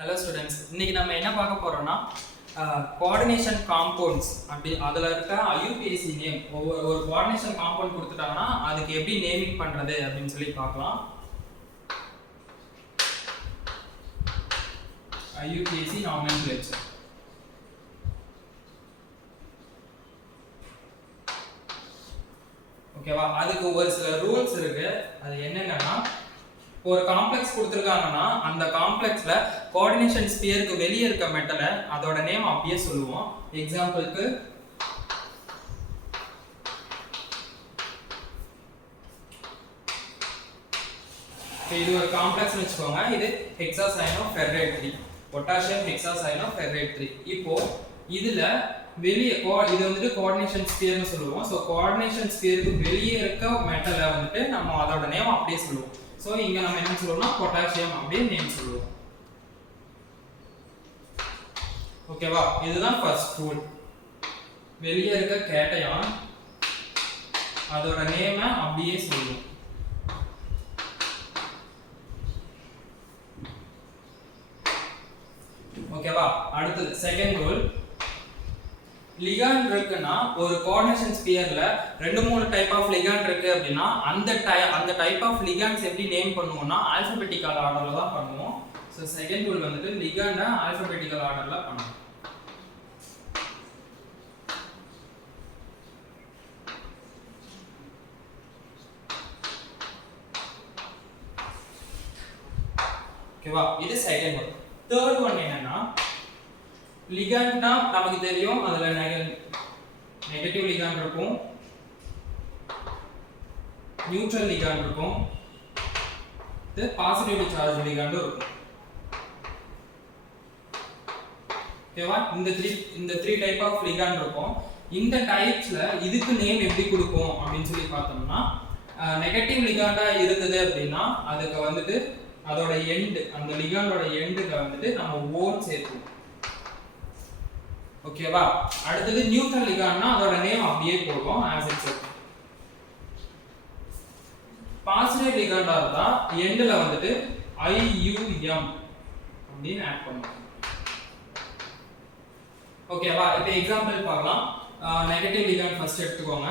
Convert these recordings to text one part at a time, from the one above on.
Hello students, இன்னைக்கு நம்ம என்ன பார்க்க போறோம்னா கோஆர்டினேஷன் காம்பவுண்ட்ஸ் அப்படி அதில் இருக்க ஐயூபிஏசி நேம் ஒரு கோஆர்டினேஷன் காம்பவுண்ட் கொடுத்துட்டாங்கன்னா அதுக்கு எப்படி நேமிங் பண்ணுறது அப்படின்னு சொல்லி பார்க்கலாம். IUPAC nomenclature. ஓகேவா, அதுக்கு ஒரு சில ரூல்ஸ் இருக்கு. அது என்னென்னா, ஒரு காம்ப்ளெக்ஸ் கொடுத்துருக்காங்கன்னா அந்த காம்ப்ளெக்ஸ்ல கோஆர்டினேஷன் ஸ்பியருக்கு வெளியே இருக்க மெட்டலை அதோட நேம் அப்படியே சொல்லுவோம். எக்ஸாம்பிளுக்கு இது ஒரு காம்ப்ளெக்ஸ் வச்சுக்கோங்க. இது ஹெக்ஸாசயனோஃபெர்ரேட் 3, பொட்டாசியம் ஹெக்ஸாசயனோஃபெர்ரேட் 3. இப்போ இதுல வெளியே இது வந்துட்டு கோஆர்டினேஷன் ஸ்பியர்னு சொல்லுவோம். ஸோ கோஆர்டினேஷன் ஸ்பியருக்கு வெளியே இருக்க மெட்டலை வந்துட்டு நம்ம அதோட நேம் அப்படியே சொல்லுவோம். சோ இங்க நம்ம என்ன சொல்றோம்னா பொட்டாசியம் அப்படியே நேம் சொல்லுவோம். ஓகேவா, இதுதான் ஃபர்ஸ்ட் ரூல். வெளியே இருக்க கேட்டயான் அதோட நேமை அப்படியே சொல்லுவோம். ஓகேவா, அடுத்து செகண்ட் ரூல். லிகாண்ட் இருக்குன்னா ஒரு கோஆர்டினேஷன் ஸ்பியர்ல 2-3 டைப் ஆஃப் லிகாண்ட் இருக்கு அப்படின்னா அந்த டைப் ஆஃப் லிகாண்ட்ஸ் எப்படி நேம் பண்ணுவோம்னா ஆல்பபெட்டிக்கல் ஆர்டர்ல தான் பண்ணுவோம். சோ செகண்ட் ரூல் வந்துட்டு லிகாண்ட ஆல்பபெட்டிக்கல் ஆர்டர்ல பண்ணுவோம். ஓகேவா, இது செகண்ட் ஒன். தேர்ட் ஒன் என்னன்னா, லிகாண்ட்னா நமக்கு தெரியும், அதுல நெகட்டிவ் லிகாண்ட் இருக்கும், நியூட்ரல் லிகாண்ட் இருக்கும், பாசிட்டிவ்லி சார்ஜ் லிகாண்ட் இருக்கும். ஓகேவா, இந்த த்ரீ டைப் ஆஃப் லிகாண்ட் இருக்கும். இந்த டைப்ஸ்ல இதுக்கு நேம் எப்படி கொடுப்போம் அப்படின்னு சொல்லி பார்த்தோம்னா, நெகட்டிவ் லிகாண்டா இருந்தது அப்படின்னா அதுக்கு வந்துட்டு அதோட எண்ட், அந்த லிகாண்டோட எண்டுக்கு வந்துட்டு நம்ம ஓன் சேர்த்துவோம். ஓகேவா, அடுத்தது நியூட்ரல் லிகாண்ட்னா அதோட நேம் அப்படியே போடுவோம் as it is. பாசிட்டிவ் லிகாண்டா இருந்தா எண்ட்ல வந்துட்டு IUM அப்படின்னு ஆட் பண்ணுவோம். ஓகேவா, இப்போ எக்ஸாம்பிள் பார்க்கலாம். நெகட்டிவ் லிகாண்ட் ஃபர்ஸ்ட் எடுத்துக்கோங்க.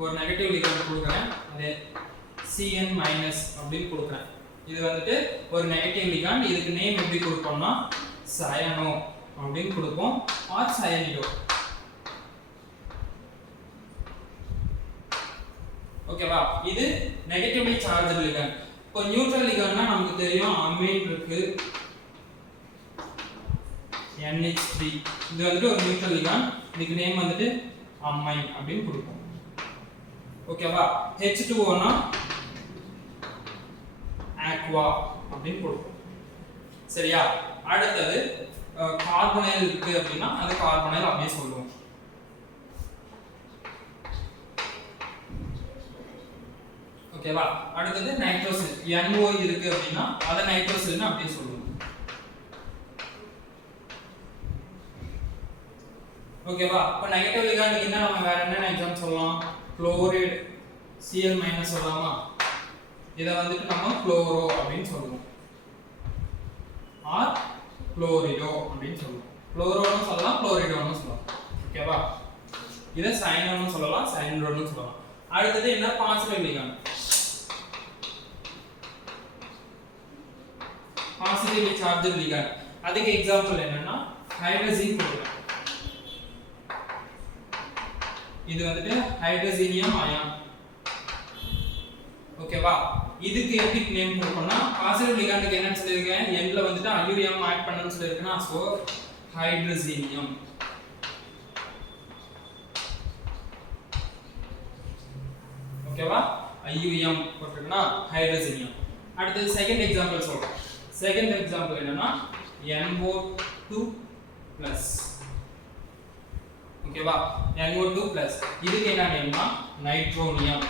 ஒரு நெகட்டிவ் லிகாண்ட் கொடுக்குறேன், அது CN- அப்படின்னு கொடுக்குறேன். இது வந்துட்டு ஒரு நெகட்டிவ் லிகாண்ட். இதுக்கு நேம் எப்படி கொடுப்போம்னா சயனோ அப்படின்னு கொடுப்போம், ஆர் சயனிடோ. ஓகேவா, இது நெகட்டிவ்லி சார்ஜ்டு லிகாண்ட். இப்போ நியூட்ரல் லிகாண்ட்னா நமக்கு தெரியும், அமைன் இருக்கு, NH3. இது வந்துட்டு ஒரு நியூட்ரல் லிகாண்ட். இதுக்கு நேம் வந்துட்டு அமைன் அப்படின்னு கொடுப்போம். ஓகேவா, H2O னா aqua அப்படின்னு கொடுப்போம். சரியா, அடுத்தது கார்பனைல் இருக்கு அப்படின்னா அது கார்பனைல் அப்படியே சொல்லுவோம். ஓகேவா, அடுத்தது நைட்ரோசில், NO இருக்கு அப்படின்னா அதை நைட்ரோசில்னு அப்படியே சொல்லுவோம். ஓகேவா, இப்போ நெகட்டிவ் லிகாண்டுக்கு என்ன நம்ம வேற என்ன எக்ஸாம்பிள் சொல்லலாம்? குளோரைடு Cl- சொல்லலாமா? இதை வந்துட்டு நம்ம குளோரோ அப்படின்னு சொல்லுவோம், ஆர் குளோரிடோ அப்படின்னு சொல்லுவோம். குளோரோன்னு சொல்லலாம், குளோரிடோன்னு சொல்லலாம். ஓகேவா, இதை சயனோன்னு சொல்லலாம், சயனிடோன்னு சொல்லலாம். அடுத்தது என்ன? Positive ligand. Positively charged ligand. அதுக்கு எக்ஸாம்பிள் என்னன்னா ஹைட்ரஜன் கொடுக்குறேன். இது வந்துட்டு ஹைட்ரஜீனியம் அயான். ஓகேவா, இதுக்கு எப்படி நேம் கொடுப்போம்னா பாசிட்டிவ் லிகாண்டுக்கு என்னன்னு சொல்லிருக்கேன், எண்ட்ல வந்துட்டு IUM ஆட் பண்ணனும்னு சொல்லிருக்கேனா, சோ ஹைட்ரஜீனியம். ஓகேவா, IUM போட்டுட்டோம்னா ஹைட்ரஜீனியம். அடுத்து செகண்ட் எக்ஸாம்பிள் சொல்றேன். செகண்ட் எக்ஸாம்பிள் என்னன்னா NO2+. ஓகேவா, NO2+. இதுக்கு என்ன நேம்னா நைட்ரோனியம்.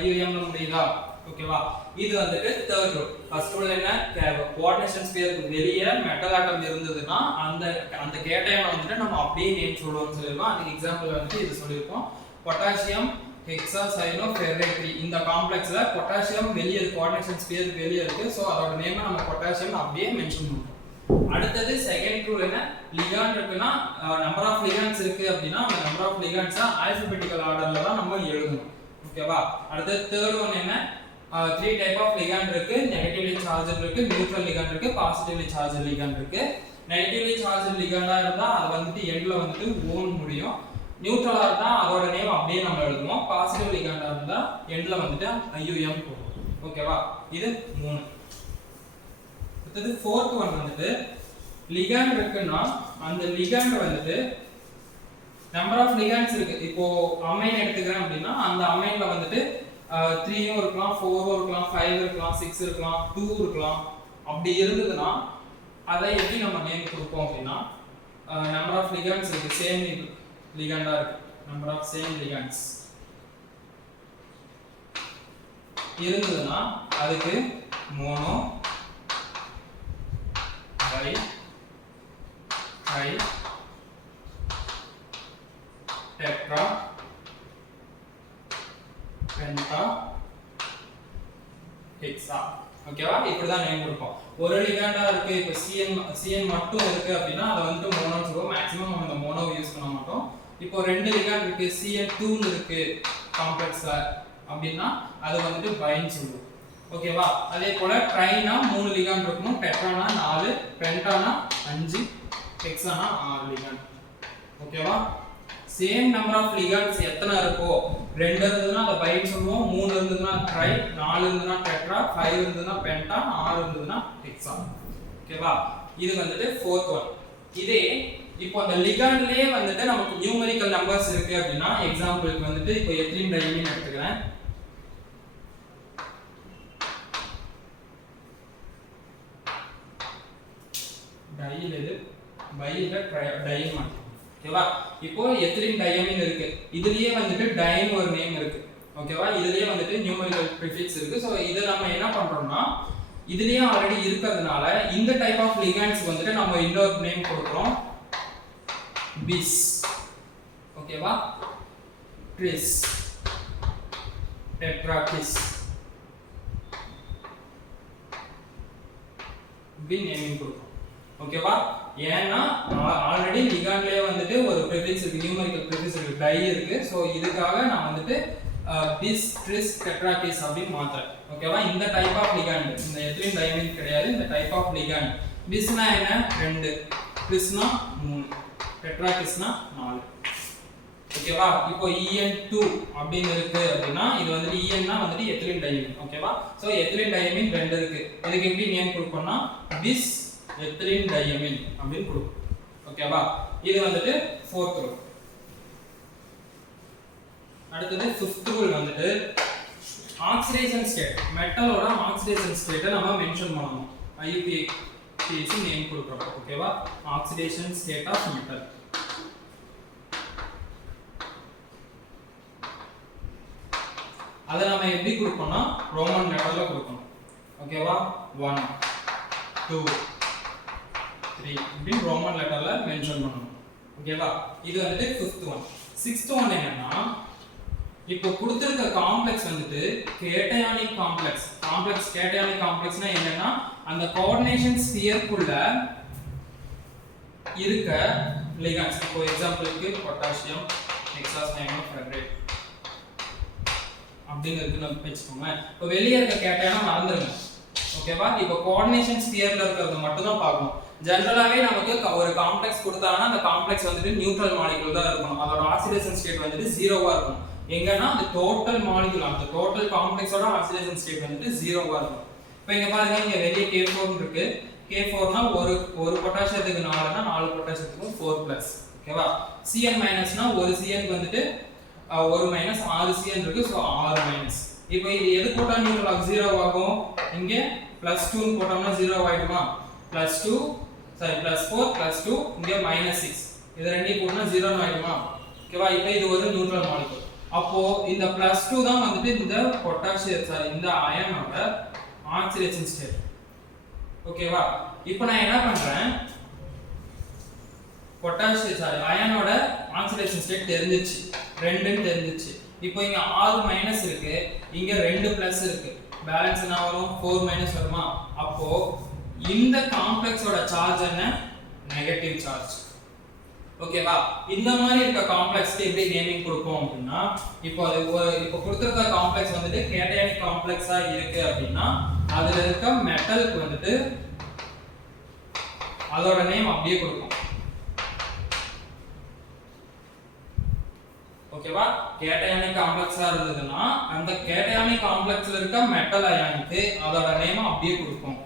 IUM ல முடியுதா? ஓகேவா, இது வந்துட்டு தேர்ட் ரூல். ஃபர்ஸ்ட் ரூல் என்ன? கோஆர்டினேஷன் ஸ்பியருக்கு வெளியே மெட்டல் ஆட்டம் இருந்ததுன்னா அந்த கேட்டயனை வந்துட்டு நம்ம அப்படியே நேம் சொல்லுவோம்னு சொல்லிருக்கோம். அதுக்கு எக்ஸாம்பிள் வந்துட்டு இது சொல்லிருக்கோம், பொட்டாசியம் ஹெக்ஸாசைனோஃபெர்ரேட் இந்த காம்ப்ளெக்ஸ்ல பொட்டாசியம் வெளியே கோஆர்டினேஷன் ஸ்பியர் வெளியே இருக்கு. ஸோ அதோட நேமை நம்ம பொட்டாசியம் அப்படியே மென்ஷன் பண்ணுறோம். அடுத்தது செகண்ட் ரூல் என்ன, லிகாண்ட் இருக்குன்னா நம்பர் ஆஃப் லிகாண்ட்ஸ் இருக்கு அப்படின்னா அந்த நம்பர் ஆஃப் லிகாண்ட்ஸை ஆல்பபெட்டிக்கல் ஆர்டர்ல தான் நம்ம எழுதணும். ஓகேவா. அடுத்தது தேர்ட் ஒன் என்ன, 3 டைப் ஆஃப் லிகாண்ட் இருக்கு. நெகட்டிவ்லி சார்ஜ்ட் இருக்கு, நியூட்ரல் லிகாண்ட் இருக்கு, பாசிட்டிவ்லி சார்ஜ்ட் லிகாண்ட் இருக்கு. நெகட்டிவ்லி சார்ஜ்ட் லிகாண்டா இருந்தா அது வந்துட்டு எண்ட்ல வந்துட்டு ஓன் முடியும். நியூட்ரலா இருந்தா அதோட நேம் அப்படியே நம்ம எழுதுவோம். பாசிட்டிவ் லிகாண்டா இருந்தா எண்ட்ல வந்துட்டு IUM போடும். ஓகேவா. இது 3. அடுத்தது ஃபோர்த் ஒன் வந்துட்டு லிகாண்ட் இருக்குன்னா அந்த லிகாண்ட் வந்துட்டு நம்பர் ஆஃப் லிகாண்ட்ஸ் இருக்கு. இப்போ அமைன் எடுத்துக்கிறேன் அப்படின்னா அந்த அமைன்ல வந்துட்டு 3 இருக்கலாம், 4 இருக்கலாம், 5 இருக்கலாம், 6 இருக்கலாம், 2 இருக்கலாம். அப்படி இருந்ததுன்னா அதை எப்படி நம்ம நேம் கொடுப்போம் அப்படின்னா நம்பர் ஆஃப் லிகாண்ட்ஸ் இருக்கு, சேம் லிகாண்டா இருக்கு, நம்பர் ஆஃப் சேம் லிகாண்ட்ஸ் இருந்ததுன்னா அதுக்கு mono, bi, tri, tetra, penta, hexa. ஓகேவா. இப்படிதான் நேம் கொடுப்போம். ஒரு லிகாண்டா இருக்கு, இப்போ CN மட்டும் இருக்கு அப்படின்னா அதை வந்துட்டு மோனோன்னு சொல்லுவோம். மேக்ஸிமம் நம்ம இந்த மோனோவை யூஸ் பண்ண மாட்டோம். இப்போ 2 லிகாண்ட் இருக்கு, CN2 இருக்கு காம்ப்ளெக்ஸ்ல அப்படின்னா அது வந்துட்டு பைன்னு சொல்லுவோம். ஓகேவா. அதே போல ட்ரைனா 3 லிகாண்ட் இருக்கணும், டெட்ரானா 4, பென்டானா 5, ஹெக்ஸானா 6 லிகாண்ட். ஓகேவா. சேம் நம்பர் ஆஃப் லிகாண்ட்ஸ் எத்தனை இருக்கோ, 2 இருந்ததுன்னா அதை பைன்னு சொல்லுவோம், 3 இருந்ததுன்னா ட்ரை, 4 இருந்ததுன்னா டெட்ரா, 5 இருந்ததுன்னா பென்டா, 6 இருந்ததுன்னா ஹெக்ஸா. ஓகேவா. இது வந்துட்டு ஃபோர்த் ஒன். இதே இப்போ அந்த லிகாண்ட்லயே வந்துட்டு நமக்கு நியூமெரிக்கல் நம்பர்ஸ் இருக்கு அப்படின்னா எக்ஸாம்பிளுக்கு வந்துட்டு இப்போ எத்திலீன் டையமின் எடுத்துக்கிறேன். டையில் இது பையில டைமண்ட். ஓகேவா. இப்போ எத்திலீன் டையமின் இருக்கு, இதுலயே வந்துட்டு டைன் ஒரு நேம் இருக்கு. ஓகேவா. இதுலயே வந்துட்டு நியூமெரிக்கல் ப்ரிஃபிக்ஸ் இருக்கு. சோ இத நம்ம என்ன பண்றோம்னா இதுலயே ஆல்ரெடி இருக்கிறதுனால இந்த டைப் ஆஃப் லிகாண்ட்ஸ் வந்துட்டு நம்ம இன்னொரு நேம் கொடுக்கிறோம், பிஸ். ஓகேவா. ட்ரிஸ், டெட்ராகிஸ் இப்படி நேமிங் கொடுக்கிறோம். ஓகேவா. ஏன்னா ஆல்ரெடி லிகாண்ட்லயே வந்துட்டு ஒரு ப்ரிஃபிக்ஸ் இருக்கு, நியூமெரிக்கல் ப்ரிஃபிக்ஸ் இருக்கு, டை இருக்கு. சோ இதுக்காக நான் வந்துட்டு பிஸ், ட்ரிஸ், டெட்ராகிஸ் அப்படி மாத்துறேன். ஓகேவா. இந்த டைப் ஆஃப் லிகாண்ட், இந்த எத்திலீன் டையமின் கிடையாது, இந்த டைப் ஆஃப் லிகாண்ட். பிஸ்னா என்ன, 2, ட்ரிஸ்னா 3, டெட்ராகிஸ்னா 4. ஓகேவா. இப்போ EN2 அப்படின்னு இருக்கு அப்படின்னா இது வந்துட்டு EN-னா வந்துட்டு எத்திலீன் டையமின். ஓகேவா. சோ எத்திலீன் டையமின் 2 இருக்கு, இதுக்கு எப்படி நேம் கொடுப்போம்னா பிஸ் எத்திலீன் டையமின் அப்படின்னு கொடுப்போம். ஓகேவா. இது வந்துட்டு ஃபோர்த் ரூல். அடுத்தது ஃபிஃப்த் ரூல் வந்துட்டு ஆக்சிடேஷன் ஸ்டேட். மெட்டலோட ஆக்சிடேஷன் ஸ்டேட்டை நம்ம மென்ஷன் பண்ணணும். IUPAC நேம் கொடுக்கிறோம். ஓகேவா. Oxidation state of metal. அதை நம்ம எப்படி கொடுப்போம்னா ரோமன் லெட்டர்ல கொடுக்கணும். ஓகேவா. 1 2 3 இப்படி ரோமன் லெட்டர்ல மென்ஷன் பண்ணணும். ஓகேவா. இது வந்துட்டு ஃபிஃப்த் ஒன். சிக்ஸ்த் ஒன் என்னன்னா இப்போ கொடுத்திருக்க காம்ப்ளெக்ஸ் வந்துட்டு கேட்டயானிக் காம்ப்ளெக்ஸ். கேட்டயானிக் காம்ப்ளெக்ஸ்னா என்னன்னா அந்த கோஆர்டினேஷன் ஸ்பியர்க்குள்ள இருக்க லிகாண்ட்ஸ். இப்போ எக்ஸாம்பிளுக்கு பொட்டாசியம் ஹெக்ஸாசைனோஃபெர்ரேட் அப்படின்னு இருக்குன்னு வெச்சுக்கோங்க. இப்போ வெளியே இருக்க கேட்டயானா மறந்துருங்க. ஓகேவா. இப்போ கோஆர்டினேஷன் ஸ்பியர்ல இருக்கிறது மட்டும் தான் பார்க்கணும். ஜெனரலாவே நமக்கு ஒரு காம்ப்ளெக்ஸ் கொடுத்தாங்கன்னா அந்த காம்ப்ளெக்ஸ் வந்துட்டு நியூட்ரல் மாலிக்யூல் தான் இருக்கணும். அதோட ஆக்சிடேஷன் ஸ்டேட் வந்துட்டு 0வா இருக்கும். எங்கன்னா அந்த டோட்டல் மாலிக்யூல், அந்த டோட்டல் காம்ப்ளெக்ஸோட ஆக்சிடேஷன் ஸ்டேட் வந்துட்டு 0வா இருக்கும். இப்போ இங்க பாருங்க, இங்க வெளிய K4 இருக்கு. K4னா ஒரு பொட்டாசியத்துக்கு 4னா 4 பொட்டாசியத்துக்கு 4+. ஓகேவா. Cn- னா ஒரு Cn வந்துட்டு ஒரு மைனஸ் 6 Cn இருக்கு. சோ 6-. இப்போ இது எது போட்டா நியூட்ரல் 0 ஆகும்? இங்க +2 போட்டோம்னா 0 ஆயிடுமா? +2 +4 +2 இங்க -6. இது ரெண்டையும் போட்டா 0 ஆயிடுமா? ஓகேவா. இப்போ இது ஒரு நியூட்ரல் மாலிக்யூல். அப்போ இந்த +2 தான் வந்துட்டு இந்த பொட்டாசியம் இந்த அயனோட ஆக்சிடேஷன் ஸ்டேட். ஓகேவா. இப்போ நான் என்ன பண்றேன், பொட்டாசியம் அயனோட ஆக்சிடேஷன் ஸ்டேட் தெரிஞ்சிச்சு, 2ன்னு தெரிஞ்சிச்சு. இப்போ இங்க 6 மைனஸ் இருக்கு, இங்க 2 பிளஸ் இருக்கு, பேலன்ஸ் என்ன வரும்? 4 மைனஸ் வருமா? அப்போ இந்த காம்ப்ளெக்ஸோட சார்ஜ் என்ன? Negative charge. ஓகேவா? இந்த மாதிரி இருக்க காம்ப்ளெக்ஸ்க்கு எப்படி நேமிங் கொடுப்போம் அப்படின்னா, இப்போ அது இப்போ கொடுத்திருக்க காம்ப்ளெக்ஸ் வந்துட்டு கேட்டயானிக் காம்ப்ளெக்ஸா இருக்கு அப்படின்னா அதுல இருக்க மெட்டலுக்கு வந்துட்டு அதோட நேம் அப்படியே கொடுப்போம். ஓகேவா? கேட்டயானிக் காம்ப்ளெக்ஸா இருந்ததுன்னா அந்த கேட்டயானிக் காம்ப்ளெக்ஸ்ல இருக்க மெட்டல் அயானுக்கு அதோட நேம் அப்படியே கொடுப்போம்.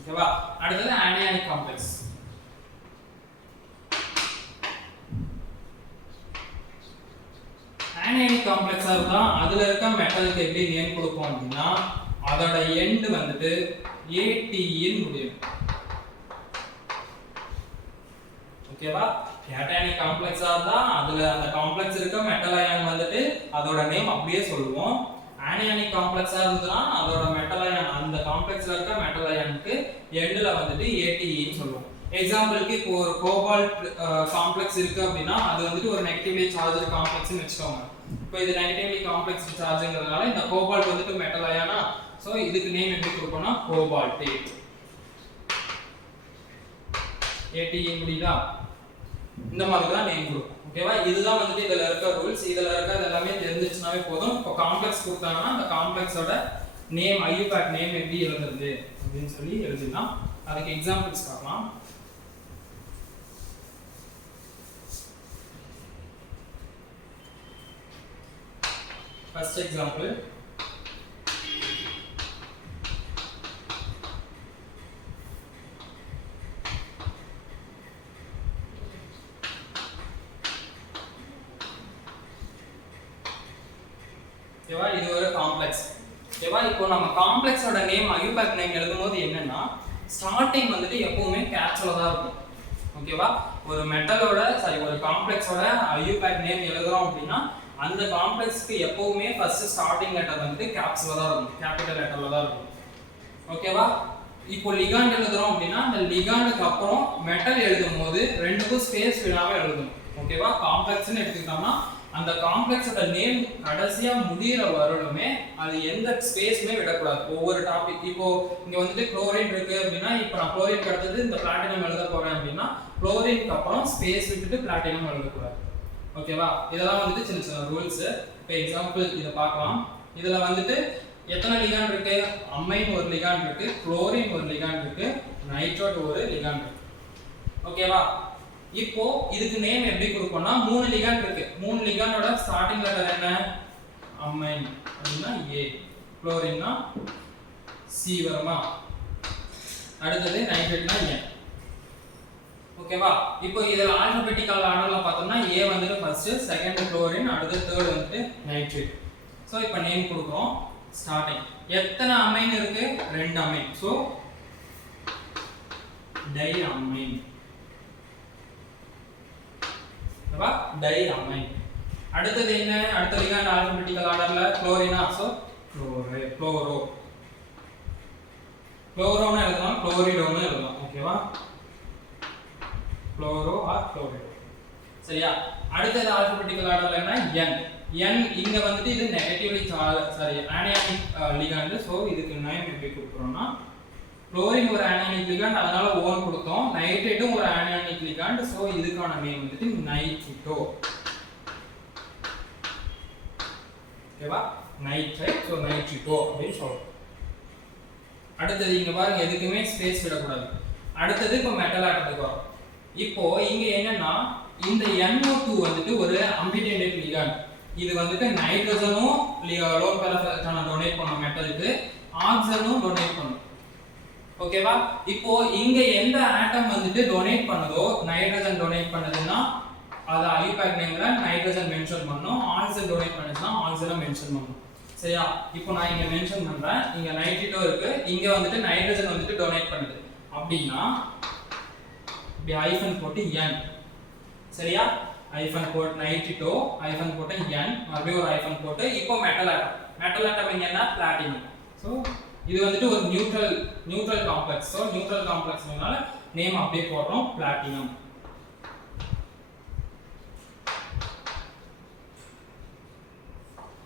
ஓகேவா? அடுத்தது ஆனியானிக் காம்ப்ளெக்ஸ். ஆனியானிக் காம்ப்ளெக்ஸா இருந்தா அதுல இருக்க மெட்டலுக்கு எப்படி நேம் கொடுப்போம் அப்படின்னா அதோட எண்ட் வந்துட்டு ATE ன்னு முடியும். ஓகேவா? கேட்டயானிக் காம்ப்ளெக்ஸா இருந்தா அதுல அந்த காம்ப்ளெக்ஸ் இருக்க மெட்டல் அயான் வந்துட்டு அதோட நேம் அப்படியே சொல்லுவோம். ஆனியானிக் காம்ப்ளெக்ஸா இருந்ததுன்னா அதோட மெட்டல் அயான் அந்த காம்ப்ளெக்ஸ்ல இருக்க மெட்டல் அயானுக்கு எண்ட்ல வந்துட்டு ATE ன்னு சொல்லுவோம். எக்ஸாம்பிளுக்கு இப்போ ஒரு கோபால்ட் காம்ப்ளெக்ஸ் இருக்கு அப்படின்னா அது வந்துட்டு ஒரு நெகட்டிவ்லி சார்ஜ்டு காம்ப்ளெக்ஸ்னு வெச்சுக்கோங்க. இப்போ இது நெகட்டிவ்லி காம்ப்ளெக்ஸ் சார்ஜ்ங்கிறதுனால இந்த கோபால்ட் வந்துட்டு மெட்டல் அயானா, சோ இதுக்கு நேம் எப்படி கொடுப்போம்னா கோபால்டேட். ATE முடியுதா? இந்த மாதிரி தான் நேம் கொடுப்போம். ஓகேவா? இதுதான் வந்துட்டு இதுல இருக்க ரூல்ஸ். இதுல இருக்க எல்லாமே தெரிஞ்சிச்சுனாவே போதும். இப்போ காம்ப்ளெக்ஸ் கொடுத்தாங்கன்னா அந்த காம்ப்ளெக்ஸோட நேம் ஐயூபேக் நேம் எப்படி எழுதுறது அப்படின்னு சொல்லி எழுதிடலாம். அதுக்கு எக்ஸாம்பிள்ஸ் பார்க்கலாம். First example, ஓகேவா? இது ஒரு காம்ப்ளெக்ஸ். ஓகேவா? இப்போ நம்ம காம்ப்ளெக்ஸோட நேம் ஐயூபேக் நேம் எழுதும்போது என்னன்னா ஸ்டார்டிங் வந்துட்டு எப்பவுமே கேப்ஸ்ல தான் இருக்கும். ஓகேவா? ஒரு மெட்டலோட ஒரு காம்ப்ளெக்ஸோட ஐயூபேக் நேம் எழுதுறோம் அப்படின்னா அந்த காம்ப்ளெக்ஸ்க்கு எப்பவுமே ஃபர்ஸ்ட் ஸ்டார்டிங் லெட்டர் வந்துட்டு கேப்ஸ்ல தான் இருக்கும், கேபிட்டல் லெட்டர்ல தான் இருக்கும். ஓகேவா? இப்போ லிகாண்ட் எழுதுறோம் அப்படின்னா அந்த லிகாண்டுக்கு அப்புறம் மெட்டல் எழுதும்போது ரெண்டுக்கும் ஸ்பேஸ் விடாம எழுதணும். ஓகேவா? காம்ப்ளெக்ஸ்னு எடுத்துக்கிட்டோம்னா அந்த காம்ப்ளெக்ஸோட நேம் கடைசியா முடியிற வரலுமே அது எந்த ஸ்பேஸ்மே விடக்கூடாது. ஒவ்வொரு டாபிக் இப்போ இங்க வந்துட்டு குளோரின் இருக்கு அப்படின்னா இப்போ நான் குளோரின் அடுத்தது இந்த பிளாட்டினம் எழுத போறேன் அப்படின்னா குளோரினுக்கு அப்புறம் ஸ்பேஸ் விட்டுட்டு பிளாட்டினம் எழுதக்கூடாது. ஓகேவா? இதெல்லாம் வந்துட்டு சின்ன சின்ன ரூல்ஸ். இப்போ எக்ஸாம்பிள் இதை பார்க்கலாம். இதுல வந்துட்டு எத்தனை லிகாண்ட் இருக்கு? அமைன் ஒரு லிகாண்ட் இருக்கு, குளோரின் ஒரு லிகாண்ட் இருக்கு, நைட்ரேட் ஒரு லிகாண்ட் இருக்கு. ஓகேவா? இப்போ இதுக்கு நேம் எப்படி கொடுப்போம்னா 3 லிகாண்ட் இருக்கு. 3 லிகாண்டோட ஸ்டார்டிங் லெட்டர் என்ன? அமைன் அப்படின்னா A, குளோரின்னா C வருமா? அடுத்தது நைட்ரேட்னா N. ஓகேவா? இப்போ இதல ஆல்பபெட்டிக்கல் ஆர்டர்ல பார்த்தோம்னா A வந்துட்டு ஃபர்ஸ்ட், செகண்ட் குளோரின், அடுத்து தேர்ட் வந்துட்டு நைட்ரேட். சோ இப்போ நேம் கொடுக்கிறோம் ஸ்டார்டிங். எத்தனை அமைன் இருக்கு? 2 அமைன். So di amine. ஓகேவா? Di amine. அடுத்தது என்ன? அடுத்த லிகாண்ட் ஆல்பபெட்டிக்கல் ஆர்டர்ல குளோரினா, சோ குளோரோ. குளோரோன்னு எழுதலாம், குளோரிடோன்னு எழுதலாம். ஓகேவா? Chloro or chloride. சரியா? அடுத்தது ஆல்பபெட்டிக்கல் ஆர்டர்ல என்ன? N. N இங்க வந்துட்டு இது நெகட்டிவ்லி ஆனியானிக் லிகாண்ட். சோ இதுக்கு நேம் எப்படி கொடுக்கிறோம்னா குளோரின் ஒரு ஆனியானிக் லிகாண்ட் அதனால O ன்னு கொடுத்தோம். நைட்ரேட்டும் ஒரு ஆனியானிக் லிகாண்ட். சோ இதுக்கான நேம் வந்துட்டு நைட்ரிட்டோ. ஓகேவா? நைட்ரேட். சோ நைட்ரிட்டோ அப்படி சொல்றோம். அடுத்தது இங்க பாருங்க எதுக்குமே ஸ்பேஸ் விடக்கூடாது. அடுத்தது இப்போ மெட்டல் ஆட்டத்துக்கு வரும். இப்போ இங்க என்னன்னா இந்த NO2 வந்துட்டு ஒரு அம்பிடென்ட் லிகாண்ட். இது வந்துட்டு நைட்ரஜனும் லோன் பேர் எலக்ட்ரானை டொனேட் பண்ணும் மெட்டலுக்கு, ஆக்ஸிஜனும் டொனேட் பண்ணும். ஓகேவா? இப்போ இங்க எந்த ஆட்டம் வந்துட்டு டொனேட் பண்ணுதோ, நைட்ரஜன் டொனேட் பண்ணுதுன்னா அது ஐயூபேக் நேம்ல நைட்ரஜன் மென்ஷன் பண்ணனும், ஆக்ஸிஜன் டொனேட் பண்ணுச்சுன்னா ஆக்ஸிஜனை மென்ஷன் பண்ணனும். சரியா? இப்போ நான் இங்க மென்ஷன் பண்றேன், இங்க நைட்ரேட்டோ இருக்கு, இங்க வந்துட்டு நைட்ரஜன் வந்துட்டு டொனேட் பண்ணுது அப்படின்னா இப்படி ஹைபன் போட்டு N. சரியா? ஹைபன் போட்டு நைட்ரேட்டோ, ஹைபன் போட்டு N, மறுபடியும் ஒரு ஹைபன் போட்டு இப்போ மெட்டல் ஆட்டம். மெட்டல் ஆட்டம் இங்க என்ன? பிளாட்டினம். சோ இது வந்துட்டு ஒரு நியூட்ரல் காம்ப்ளெக்ஸ். சோ நியூட்ரல் காம்ப்ளெக்ஸ்னால நேம் அப்படியே போடுறோம் பிளாட்டினம்.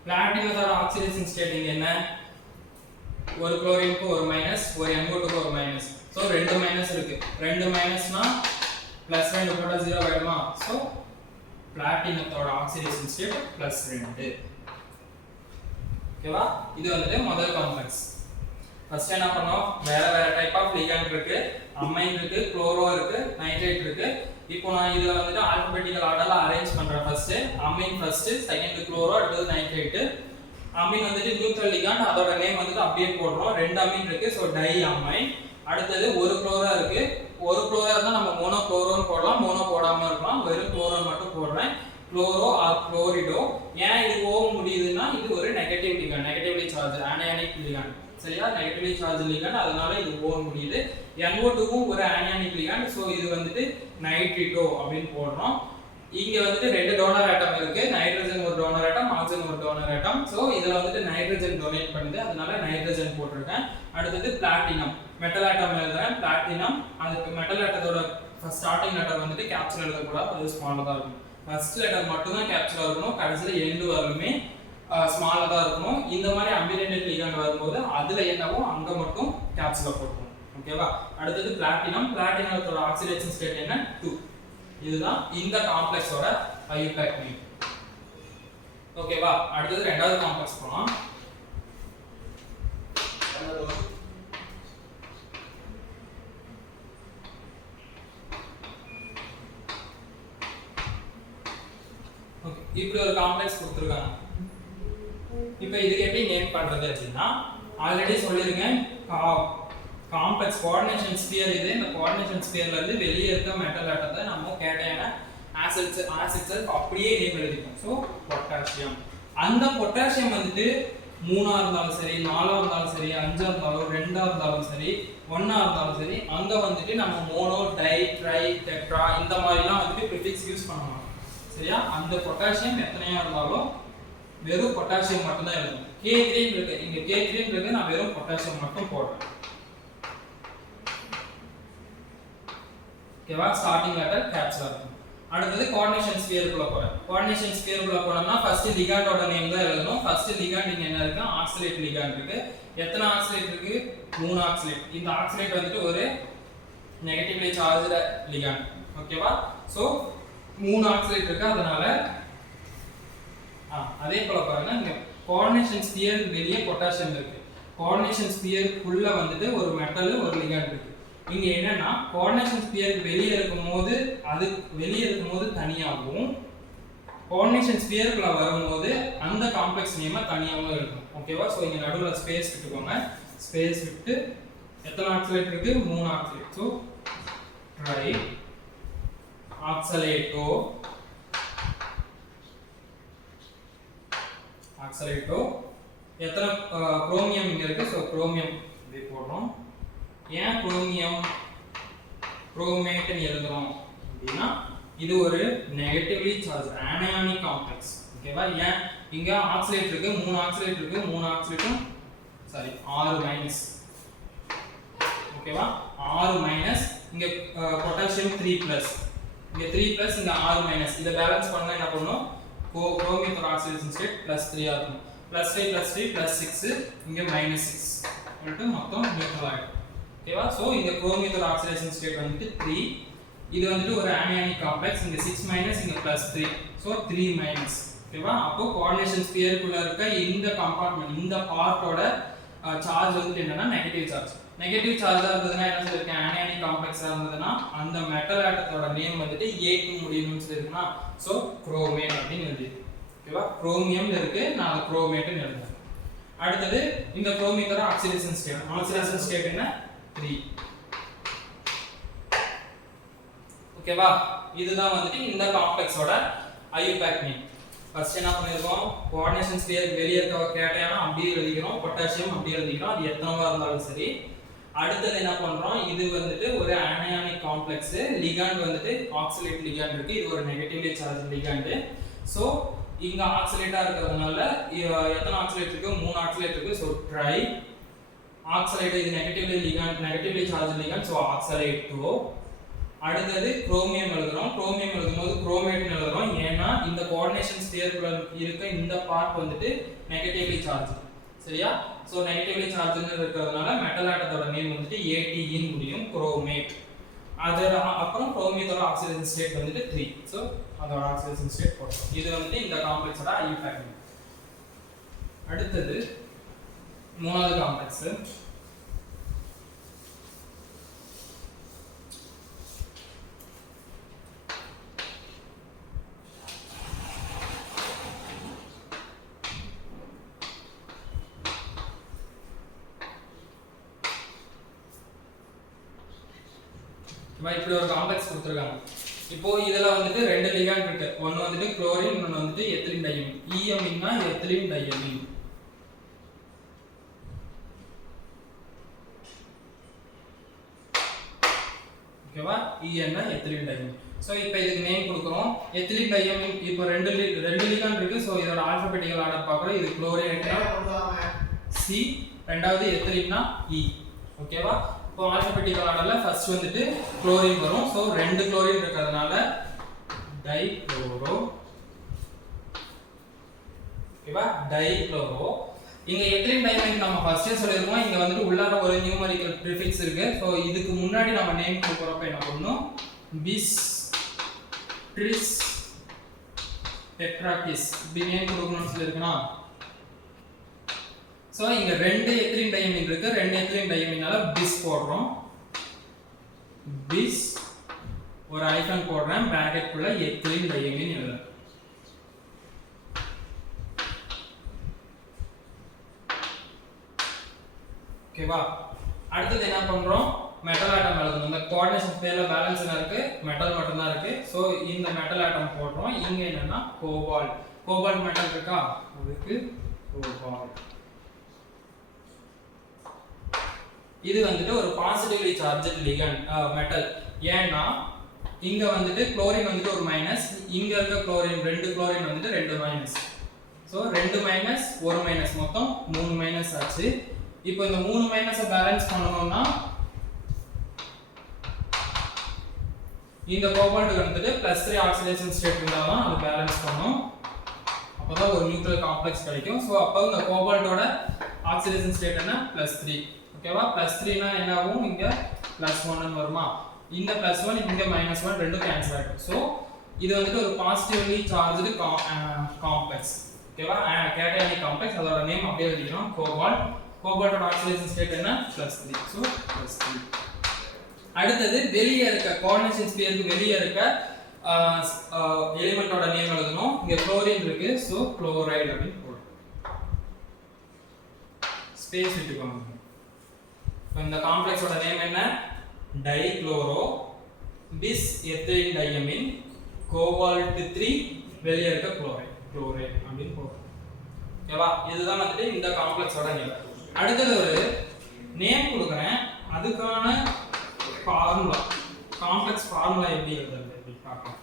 பிளாட்டினத்தோட ஆக்சிடேஷன் ஸ்டேட் இங்க என்ன, ஒரு குளோரினுக்கு ஒரு மைனஸ், ஒரு NO2க்கு ஒரு மைனஸ். சோ ரெண்டு மைனஸ் இருக்கு. ரெண்டு மைனஸ்னா பிளஸ் 2 போட்டா 0 ஆயிடுமா? சோ பிளாட்டினத்தோட ஆக்சிடேஷன் ஸ்டேட் +2. ஓகேவா? இது வந்துட்டு முதல் காம்ப்ளெக்ஸ். ஃபர்ஸ்ட் என்ன பண்ணோம், வேற வேற டைப் ஆஃப் லிகாண்ட் இருக்கு, அமைன் இருக்கு, குளோரோ இருக்கு, நைட்ரேட் இருக்கு. இப்போ நான் இதுல வந்துட்டு ஆல்பபெட்டிக்கல் ஆர்டர்ல அரேஞ்ச் பண்றேன். First amine, first second chloro, அடுத்து நைட்ரேட். அமீன் வந்துட்டு நியூட்ரல் லிகாண்ட், அதோட நேம் வந்துட்டு அப்படியே போடுறோம். ரெண்டு அமீன் இருக்கு, சோ டை அமைன். அடுத்தது ஒரு குளோரா இருக்கு. ஒரு குளோரா இருந்தா நம்ம மோனோ குளோரோன்னு போடலாம், மோனோ போடாம இருக்கலாம். வெறும் குளோரோன் மட்டும் போடுறேன். Chloro or chlorido. ஏன் இது ஓ முடியுதுன்னா இது ஒரு negative ligand, negatively charged anionic ligand. சரியா? நெகட்டிவ்லி சார்ஜ் லிகாண்ட், அதனால இது ஓ முடியுது. NO2வும் ஒரு அனியானிக் லிகாண்ட், சோ இது வந்துட்டு நைட்ரிட்டோ அப்படினு போடுறோம். இங்க வந்துட்டு ரெண்டு டோனர் ஆட்டம் இருக்கு, நைட்ரஜன் ஒரு டோனர் ஆட்டம், ஆக்சிஜன் ஒரு டோனர் ஆட்டம். சோ இதுல வந்துட்டு நைட்ரஜன் டொனேட் பண்ணுது, அதனால நைட்ரஜன் போட்டுருக்கேன். அடுத்து பிளாட்டினம், மெட்டல் ஆட்டம் எழுதுறேன், பிளாட்டினம். அதுக்கு மெட்டல் ஆட்டத்தோட ஸ்டார்டிங் லெட்டர் வந்துட்டு கேப்சூல் எழுத கூடாது, அது ஸ்மாலா தான் இருக்கும். ஃபர்ஸ்ட் லெட்டர் மட்டும் தான் கேப்சூலா இருக்கணும், கடைசில எண்ட் வரலுமே ஸ்மாலா தான் இருக்கணும். இந்த மாதிரி அம்பிடென்ட் லிகாண்ட் வரும்போது அதுல என்னவோ அங்க மட்டும் கேப்சூலா போட்டுக்கணும். ஓகேவா? அடுத்து பிளாட்டினம், பிளாட்டினத்தோட ஆக்சிடேஷன் ஸ்டேட் என்ன, 2. இதுதான் இந்த காம்ப்ளெக்ஸோட ஐயூபேக் நேம். ஓகேவா? அடுத்து ரெண்டாவது காம்ப்ளெக்ஸ் போலாம். ஓகே, இப்படி ஒரு காம்ப்ளெக்ஸ் கொடுத்திருக்காங்க. இப்போ இதுக்கு எப்படி நேம் பண்றது அப்படின்னா, ஆல்ரெடி சொல்லிருக்கேன், காம்ப்ளெக்ஸ் கோஆர்டினேஷன் ஸ்பியர் இது. இந்த கோஆர்டினேஷன் ஸ்பியர்ல இருந்து வெளியே இருக்க மெட்டல் ஆட்டத்தை நம்ம கேட்டையான ஆசிட்ஸ் அப்படியே நேம் எழுதிப்போம். So potassium. அந்த பொட்டாசியம் வந்துட்டு 3ஆ இருந்தாலும் சரி, 4ஆ இருந்தாலும் சரி, 5ஆ இருந்தாலும், 2ஆ இருந்தாலும் சரி, 1ஆ இருந்தாலும் சரி, அங்க வந்துட்டு நம்ம மோனோ, டை, ட்ரை, டெட்ரா இந்த மாதிரிலாம் வந்துட்டு ப்ரிஃபிக்ஸ் யூஸ் பண்ணலாம். சரியா? அந்த பொட்டாசியம் எத்தனையா இருந்தாலும் வெறும் பொட்டாசியம் மட்டும் தான் எழுதணும். K3 இருக்கு, இங்க K3 இருக்கு, நான் வெறும் பொட்டாசியம் மட்டும் போடுறேன். ஓகேவா? ஸ்டார்டிங் லெட்டர் கேப்ஸ்ல இருக்கும். அடுத்து கோஆர்டினேஷன் ஸ்பியருக்குள்ள போறேன். கோஆர்டினேஷன் ஸ்பியருக்குள்ள போறோம்னா ஃபர்ஸ்ட் லிகாண்டோட நேம் தான் எழுதணும். ஃபர்ஸ்ட் லிகாண்ட் இங்க என்ன இருக்கு, ஆக்சிலேட் லிகாண்ட் இருக்கு. எத்தனை ஆக்சிலேட் இருக்கு, 3 ஆக்சிலேட். இந்த ஆக்சிலேட் வந்துட்டு ஒரு நெகட்டிவ்லி சார்ஜ்டு லிகாண்ட். ஓகேவா? சோ 3 ஆக்சிலேட் இருக்கு, அதனால அதே போல பாருங்க, இங்க கோஆர்டினேஷன் ஸ்பியர் வெளியே பொட்டாசியம் இருக்கு. கோஆர்டினேஷன் ஸ்பியருக்குள்ள வந்துட்டு ஒரு மெட்டல், ஒரு லிகாண்ட் இருக்கு. இங்க என்னன்னா கோஆர்டினேஷன் ஸ்பியருக்கு வெளியே இருக்கும்போது அது வெளியே இருக்கும்போது தனியாகவும், கோஆர்டினேஷன் ஸ்பியருக்குள்ள வரும்போது அந்த காம்ப்ளெக்ஸ் நேமை தனியாகவும் இருக்கும். ஓகேவா? சோ இங்க நடுவுல ஸ்பேஸ் விட்டுக்கோங்க. ஸ்பேஸ் விட்டு எத்தனை ஆக்சிலேட் இருக்கு, 3 ஆக்சிலேட். So try ஆக்சலேட்டோ, ஆக்சலேட்டோ. எத்தனை குரோமியம் இங்க இருக்கு, சோ குரோமியம் இப்படி போடுறோம். ஏன் குரோமியம் குரோமேட்னு எழுதுறோம் அப்படின்னா இது ஒரு நெகட்டிவ்லி சார்ஜ் அனியானிக் காம்ப்ளெக்ஸ். ஓகேவா? ஏன் இங்க ஆக்சிலேட் இருக்கு, 3 ஆக்சிலேட் இருக்கு, 3 ஆக்சிலேட்டும் சாரி 6 மைனஸ். ஓகேவா? 6 மைனஸ். இங்க பொட்டாசியம் 3+, இங்க 3+, இங்க 6 மைனஸ். இத பேலன்ஸ் பண்ணா என்ன பண்ணும், குரோமியத்தோட ஆக்சிடேஷன் ஸ்டேட் +3 ஆ இருக்கும். +3 +3 +6, இங்க -6 சொல்லிட்டு மொத்தம் நியூட்ரல் ஆயிடும். ஓகேவா? சோ இந்த குரோமியத்தோட ஆக்சிடேஷன் ஸ்டேட் வந்துட்டு 3. இது வந்துட்டு ஒரு அனியானிக் காம்ப்ளெக்ஸ். இங்க 6-, இங்க +3, சோ 3-. ஓகேவா? அப்போ கோஆர்டினேஷன் ஸ்பியருக்குள்ள இருக்க இந்த கம்பார்ட்மென்ட், இந்த பார்ட்டோட சார்ஜ் வந்துட்டு என்னன்னா நெகட்டிவ் சார்ஜ். நெகட்டிவ் சார்ஜா இருந்ததுன்னா என்ன சொல்லிருக்கேன், அனியானிக் காம்ப்ளெக்ஸா இருந்ததுன்னா அந்த மெட்டல் ஆட்டத்தோட நேம் வந்துட்டு A2 முடியும்னு சொல்லிருக்கேனா, சோ குரோமேட் அப்படின்னு எழுதிருக்கு. ஓகேவா? குரோமியம்ல இருக்கு, நான் அதை குரோமேட்னு எழுதுறேன். அடுத்து இந்த குரோமியத்தோட ஆக்சிடேஷன் ஸ்டேட். ஆக்சிடேஷன் ஸ்டேட் என்ன, 3. ஓகேவா? இதுதான் வந்துட்டு இந்த காம்ப்ளெக்ஸோட ஐயூபேக் நேம். ஃபர்ஸ்ட் என்ன பண்ணிருக்கோம், கோஆர்டினேஷன் ஸ்பியருக்கு வெளியே இருக்க கேட்டையானா அப்படியே எழுதிக்கிறோம், பொட்டாசியம் அப்படியே எழுதிக்கிறோம், அது எத்தனைவா இருந்தாலும் சரி. அடுத்தது என்ன பண்றோம், இது வந்துட்டு ஒரு அனியானிக் காம்ப்ளெக்ஸ். லிகாண்ட் வந்துட்டு ஆக்சிலேட் லிகாண்ட் இருக்கு, இது ஒரு நெகட்டிவ்லி சார்ஜ் லிகாண்ட். சோ இங்க ஆக்சிலேட்டா இருக்கிறதுனால எத்தனை ஆக்சிலேட் இருக்கு, 3 ஆக்சிலேட் இருக்கு. சோ ட்ரை ஆக்சலேட், இது negatively ligand, negatively charged ligand, so ஆக்சலேட்டோ. அடுத்தது குரோமியம் எழுதுறோம். குரோமியம் எழுதும்போது குரோமேட்னு எழுதுறோம். ஏன்னா இந்த கோஆர்டினேஷன் ஸ்பியருக்குள்ள இருக்க இந்த பார்ட் வந்துட்டு நெகட்டிவ்லி சார்ஜ். சரியா? சோ நெகட்டிவ்லி சார்ஜ்னு இருக்கிறதுனால மெட்டல் ஆட்டத்தோட நேம் வந்துட்டு ATE ன்னு முடியும், குரோமேட். அது அப்புறம் குரோமியத்தோட ஆக்சிடேஷன் ஸ்டேட் வந்துட்டு 3. சோ அதோட ஆக்சிடேஷன் ஸ்டேட் போடுறோம். இது வந்துட்டு இந்த காம்ப்ளெக்ஸோட I ஃபேக்டர். அடுத்தது மூணாவது காம்ப்ளெக்ஸ். இப்படி ஒரு காம்ப்ளெக்ஸ் கொடுத்திருக்காங்க. இப்போ இதுல வந்துட்டு ரெண்டு லிகாண்ட் இருக்கு. ஒன்னு வந்துட்டு குளோரின், இன்னொன்னு வந்துட்டு எத்திலீன் டையமீன். EMIN னா எத்திலீன் டையமீன். ஓகேவா? EN னா எத்திலீன் டையமீன். சோ இப்போ இதுக்கு நேம் கொடுக்கிறோம். எத்திலீன் டையமீன் இப்போ ரெண்டு லிகாண்ட் இருக்கு. சோ இதோட ஆல்பபெட்டிக்கல் ஆர்டர் பார்க்கறோம். இது குளோரின் C, ரெண்டாவது எத்திலீன்னா E. ஓகேவா? இப்போ ஆல்பபெட்டிக்கல் ஆர்டர்ல ஃபர்ஸ்ட் வந்துட்டு குளோரின் வரும். சோ ரெண்டு குளோரின் இருக்கிறதுனால டைக்ளோரோ. ஓகேவா? டைக்ளோரோ. இங்க எத்திலீன் டையமீன் நம்ம ஃபர்ஸ்டே சொல்லிருக்கோம். இங்க வந்துட்டு உள்ளார ஒரு நியூமரிக்கல் ப்ரிஃபிக்ஸ் இருக்கு. சோ இதுக்கு முன்னாடி நம்ம நேம் கொடுக்கறப்ப என்ன பண்ணனும்? பிஸ் ட்ரிஸ் டெட்ராகிஸ் இப்படி நேம் கொடுக்கணும்னு சொல்லிருக்கனா. சோ இங்க ரெண்டு எத்திலீன் டையமீன் இருக்கு. ரெண்டு எத்திலீன் டையமீனால பிஸ் போடுறோம். பிஸ் ஒரு ஐகான் போடுறேன். பிராக்கெட் குள்ள எத்திலீன் டையமீன் எழுதுறேன். ஓகேவா? அடுத்து என்ன பண்றோம்? மெட்டல் ஆட்டம் எழுதணும். இந்த கோஆர்டினேஷன் ஸ்பேர்ல பேலன்ஸ் என்ன இருக்கு? மெட்டல் மட்டும் தான் இருக்கு. சோ இந்த மெட்டல் ஆட்டம் போடுறோம். இங்க என்னன்னா கோபால்ட். கோபால்ட் மெட்டல் இருக்கா? அதுக்கு கோபால்ட். இது வந்துட்டு ஒரு பாசிட்டிவ்லி சார்ஜ்ட் லிகண்ட் மெட்டல். ஏன்னா இங்க வந்துட்டு குளோரின் வந்துட்டு ஒரு மைனஸ், இங்க இருக்க குளோரின் ரெண்டு குளோரின் வந்துட்டு ரெண்டு மைனஸ். சோ ரெண்டு மைனஸ் ஒரு மைனஸ் மொத்தம் மூணு மைனஸ் ஆச்சு. இப்போ இந்த மூணு மைனஸை பேலன்ஸ் பண்ணனும்னா இந்த கோபால்ட் வந்துட்டு +3 ஆக்சிடேஷன் ஸ்டேட் இருந்தா தான் அது பேலன்ஸ் பண்ணும். அப்பதான் ஒரு நியூட்ரல் காம்ப்ளெக்ஸ் கிடைக்கும். சோ அப்போ இந்த கோபால்ட்டோட ஆக்சிடேஷன் ஸ்டேட் என்ன? +3. ஓகேவா? +3 னா என்ன ஆகும்? இங்க +1 ன்னு வருமா? இந்த +1 இங்க -1 ரெண்டும் கேன்சல் ஆயிடும். சோ இது வந்துட்டு ஒரு பாசிட்டிவ்லி சார்ஜ்டு காம்ப்ளெக்ஸ். ஓகேவா? Cationic complex. அதோட நேம் அப்படியே எழுதிக்கிறோம், கோபால்ட். கோபால்ட்டோட ஆக்சிடேஷன் ஸ்டேட் என்ன? +3. சோ +3. அடுத்தது வெளியே இருக்க கோஆர்டினேஷன் ஸ்பியருக்கு வெளியே இருக்க எலிமெண்டோட நேம் எழுதணும். இங்க குளோரின் இருக்கு. சோ குளோரைடு அப்படி போடுறோம். ஸ்பேஸ் விட்டுக்கோங்க. இந்த காம்ப்ளெக்ஸோட நேம் என்ன? டைக்ளோரோ பிஸ் எத்திலீன் டையமீன் கோபால்ட் 3 வெளியே இருக்க குளோரைட் அப்படின்னு போடுறோம். ஓகேவா? இதுதான் வந்துட்டு இந்த காம்ப்ளெக்ஸோட நேம். அடுத்தது ஒரு நேம் கொடுக்குறேன். அதுக்கான ஃபார்முலா, காம்ப்ளெக்ஸ் ஃபார்முலா எப்படி எழுதுறது அப்படி பார்க்கலாம்.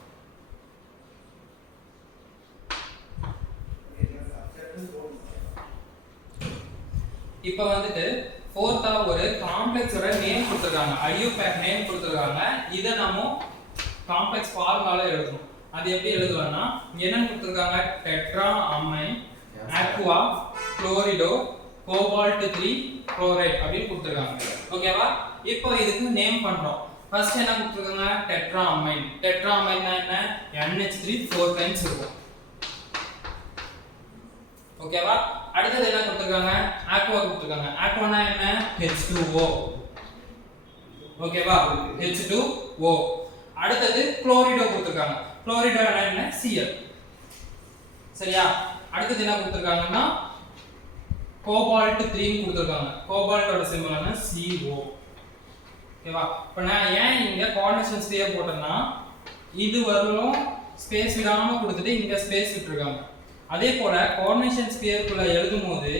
இப்போ வந்துட்டு ஃபோர்த்தா ஒரு காம்ப்ளெக்ஸோட நேம் கொடுத்திருக்காங்க. IUPAC நேம் கொடுத்திருக்காங்க. இத நாம காம்ப்ளெக்ஸ் ஃபார்முலால எழுதணும். அது எப்படி எழுதலாம்னா என்னன்னு கொடுத்திருக்காங்க? Tetra amine Aqua குளோரிடோ cobalt 3 chloride அப்படி கொடுத்திருக்காங்க. ஓகேவா? இப்போ இதுக்கு நேம் பண்றோம். ஃபர்ஸ்ட் என்ன கொடுத்திருக்காங்க? Tetra amine. டெட்ரா அமைன்னா என்ன? NH3 4 டைம்ஸ் இருக்கும். ஓகேவா? அடுத்து என்ன கொடுத்திருக்காங்க? ஆக்வா கொடுத்திருக்காங்க. ஆக்வானா என்ன? H2O. ஓகேவா? H2O. அடுத்து குளோரிடோ கொடுத்திருக்காங்க. குளோரிடோ என்ன? Cl. சரியா? அடுத்து என்ன கொடுத்திருக்காங்கன்னா கோபால்ட் 3 கொடுத்திருக்காங்க. கோபால்ட்டோட சிம்பல் என்ன? CO. ஓகேவா? இப்போ நான் ஏன் இங்க கோஆர்டினேஷன் ஸ்பியர் போட்டேன்னா இது வரலும் ஸ்பேஸ் விடாம கொடுத்துட்டு இங்க ஸ்பேஸ் விட்டுருக்காங்க. அதே போல கோஆர்டினேஷன் ஸ்பியருக்குள்ள எழுதும்போது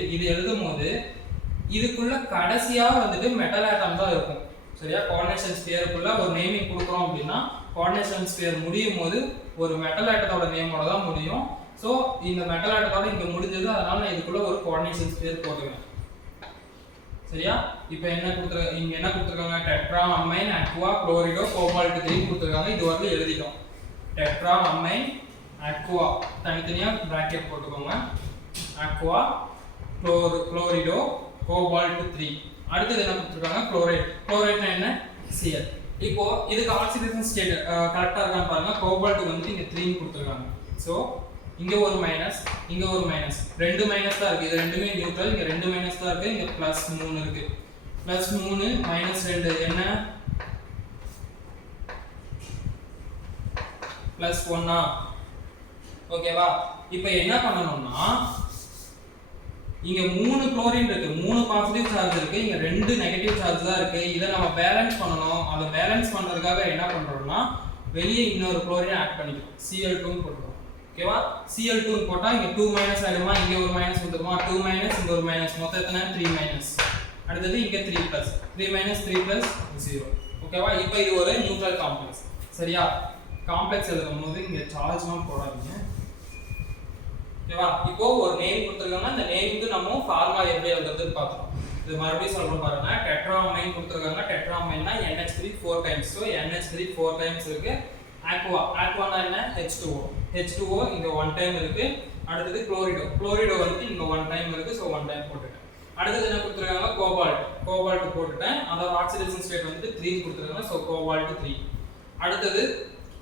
இதுக்குள்ள கடைசியா வந்துட்டு மெட்டல் ஆட்டம் தான் இருக்கும். சரியா? கோஆர்டினேஷன் ஸ்பியருக்குள்ள ஒரு நேமிங் கொடுக்குறோம் அப்படின்னா கோஆர்டினேஷன் ஸ்பியர் முடியும் போது ஒரு மெட்டல் ஆட்டத்தோட நேமோட தான் முடியும். சோ இந்த மெட்டல் ஆட்டத்தோட இங்க முடிஞ்சது. அதனால நான் இதுக்குள்ள ஒரு கோஆர்டினேஷன் ஸ்பியர் போட்டுக்கிறேன். சரியா? இப்போ இங்க என்ன கொடுத்திருக்காங்க? டெட்ரா அமைன் அக்வா குளோரிடோ கோபால்ட் 3 கொடுத்திருக்காங்க. இது வரல எழுதிட்டோம். டெட்ரா அமைன் அக்வா தனித்தனியா பிராக்கெட் போட்டுக்கோங்க. Aqua குளோரிடோ cobalt 3. அடுத்து என்ன கொடுத்திருக்காங்க? குளோரைட். குளோரைட்னா என்ன? Cl. இப்போ இதுக்கு ஆக்சிடேஷன் ஸ்டேட் கரெக்ட்டா இருக்கான்னு பாருங்க. கோபால்ட் வந்து இங்க 3 கொடுத்திருக்காங்க. சோ இங்க ஒரு மைனஸ், இங்க ஒரு மைனஸ். ரெண்டு மைனஸ் தான் இருக்கு. இது ரெண்டுமே நியூட்ரல். இங்க ரெண்டு மைனஸ் தான் இருக்கு. இங்க +3 இருக்கு. +3 -2 என்ன? +1 ஓகேவா? இப்போ என்ன பண்ணனும்னா இங்க 3 குளோரின் இருக்கு. 3 பாசிட்டிவ் சார்ஜ் இருக்கு. இங்க 2 நெகட்டிவ் சார்ஜ் தான் இருக்கு. இத நம்ம பேலன்ஸ் பண்ணனும். அத பேலன்ஸ் பண்றதுக்காக என்ன பண்றோம்னா வெளியே இன்னொரு குளோரின் ஆட் பண்ணிக்கிறோம். Cl2 ன்னு போடுறோம். ஓகேவா? Cl2 ன்னு போட்டா இங்க 2 மைனஸ் ஆயிடுமா? இங்க ஒரு மைனஸ் வந்துருமா? 2 மைனஸ் இங்க ஒரு மைனஸ். மொத்தம் எத்தனை? 3 மைனஸ். அடுத்து இங்க 3 பிளஸ். 3 minus 3 plus 0. ஓகேவா? இப்போ இது ஒரு நியூட்ரல் காம்ப்ளெக்ஸ். சரியா? காம்ப்ளெக்ஸ் எழுதும்போது இங்க சார்ஜ்லாம் போடாதீங்க. ஓகேவா? இப்போ ஒரு நேம் கொடுத்திருக்காங்க. அந்த நேமுக்கு நம்ம ஃபார்முலா எப்படி எழுதுறதுன்னு பார்த்தோம். இது மறுபடியும் சொல்றேன் பாருங்க. டெட்ராமைன் கொடுத்திருக்காங்க. டெட்ராமைன்னா NH3 4 times. So NH3 4 times இருக்கு. aquaனா என்ன? H2O. H2O இங்க 1 டைம் இருக்கு. அடுத்து குளோரிடோ வந்து இங்க 1 டைம் இருக்கு. சோ 1 டைம் போட்டுட்டேன். அடுத்து என்ன கொடுத்திருக்காங்க? கோபால்ட் போட்டுட்டேன். அதோட ஆக்சிடேஷன் ஸ்டேட் வந்து 3 கொடுத்திருக்காங்க. So cobalt 3. அடுத்து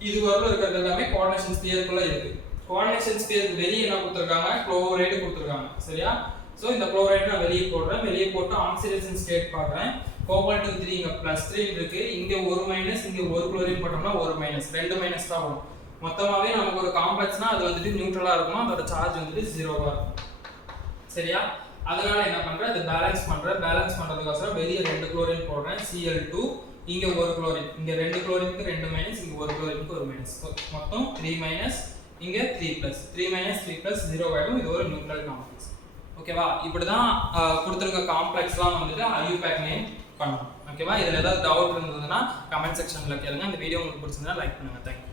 இது வரல இருக்கிறது எல்லாமே கோஆர்டினேஷன் ஸ்பியருக்குள்ள இருக்கு. கோஆர்டினேஷன் ஸ்பியருக்கு வெளியே என்ன கொடுத்திருக்காங்க? குளோரைடு கொடுத்திருக்காங்க. சரியா? சோ இந்த குளோரைடு நான் வெளியே போடுறேன். வெளியே போட்டு ஆக்சிடேஷன் ஸ்டேட் பார்க்கறேன். கோபால்ட் 3 இங்க +3 இருக்கு. இங்க ஒரு மைனஸ், இங்க ஒரு குளோரின் போட்டோம்னா ஒரு மைனஸ். ரெண்டு மைனஸ் தான் வரும். மொத்தமாவே நமக்கு ஒரு காம்ப்ளெக்ஸ்னா அது வந்துட்டு நியூட்ரலா இருக்கணும். அதோட சார்ஜ் வந்துட்டு 0வா இருக்கும். சரியா? அதனால என்ன பண்றேன்? அது பேலன்ஸ் பண்றேன். பேலன்ஸ் பண்றதுக்கோசரம் வெளியே 2 குளோரின் போடுறேன். Cl2 இங்க ஒரு குளோரின். இங்க 2 குளோரினுக்கு 2 மைனஸ், இங்க ஒரு குளோரினுக்கு ஒரு மைனஸ். மொத்தம் 3 மைனஸ், இங்க 3 பிளஸ். 3 மைனஸ் 3 பிளஸ் 0 ஆயிடும். இது ஒரு நியூட்ரல் காம்ப்ளெக்ஸ். ஓகேவா? இப்படிதான் கொடுத்திருக்க காம்ப்ளெக்ஸ்லாம் வந்துட்டு IUPAC நேம் பண்ணணும். ஓகேவா? இதுல ஏதாவது டவுட் இருந்ததுன்னா கமெண்ட் செக்ஷன்ல கேளுங்க. இந்த வீடியோ உங்களுக்கு பிடிச்சிருந்தா லைக் பண்ணுங்க. தேங்க்யூ.